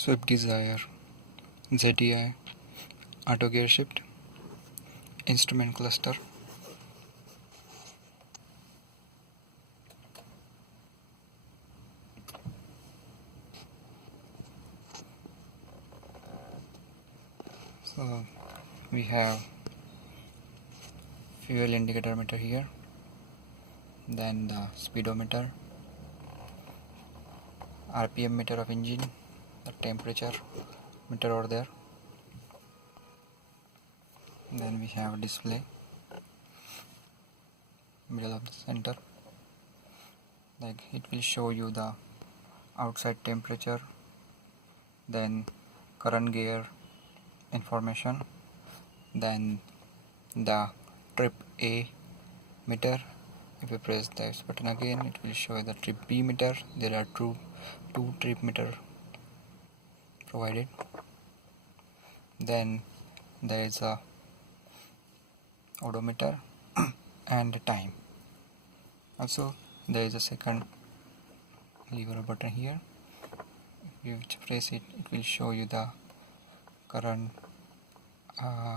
DZire ZDi auto gear shift instrument cluster. So we have fuel indicator meter here, then the speedometer, RPM meter of engine, the temperature meter over there. Then we have a display middle of the center, like it will show you the outside temperature, then current gear information, then the trip A meter. If you press this button again, it will show the trip B meter. There are two trip meter provided. Then there is a odometer and the time. Also there is a second lever button here. If you press it, it will show you the current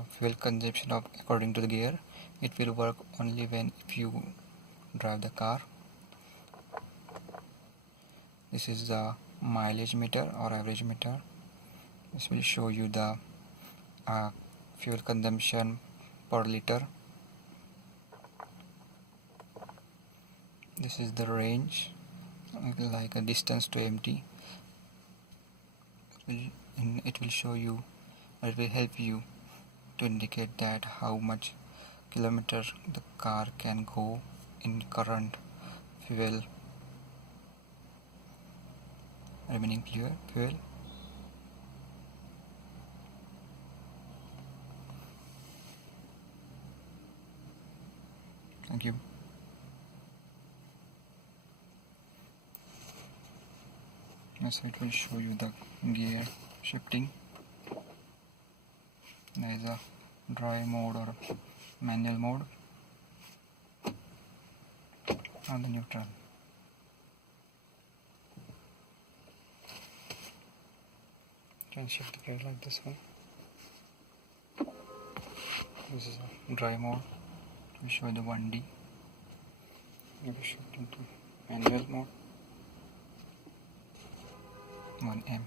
fuel consumption of according to the gear. It will work only when if you drive the car. This is the mileage meter or average meter. This will show you the fuel consumption per liter. This is the range, like a distance to empty. It will show you, or it will help you to indicate that how much kilometer the car can go in current fuel, remaining fuel. Thank you. Yes, it will show you the gear shifting. There is a dry mode or manual mode, and the neutral. Can shift the gear like this one. This is a dry mode. It will show the 1D. If you shift into manual mode, 1M.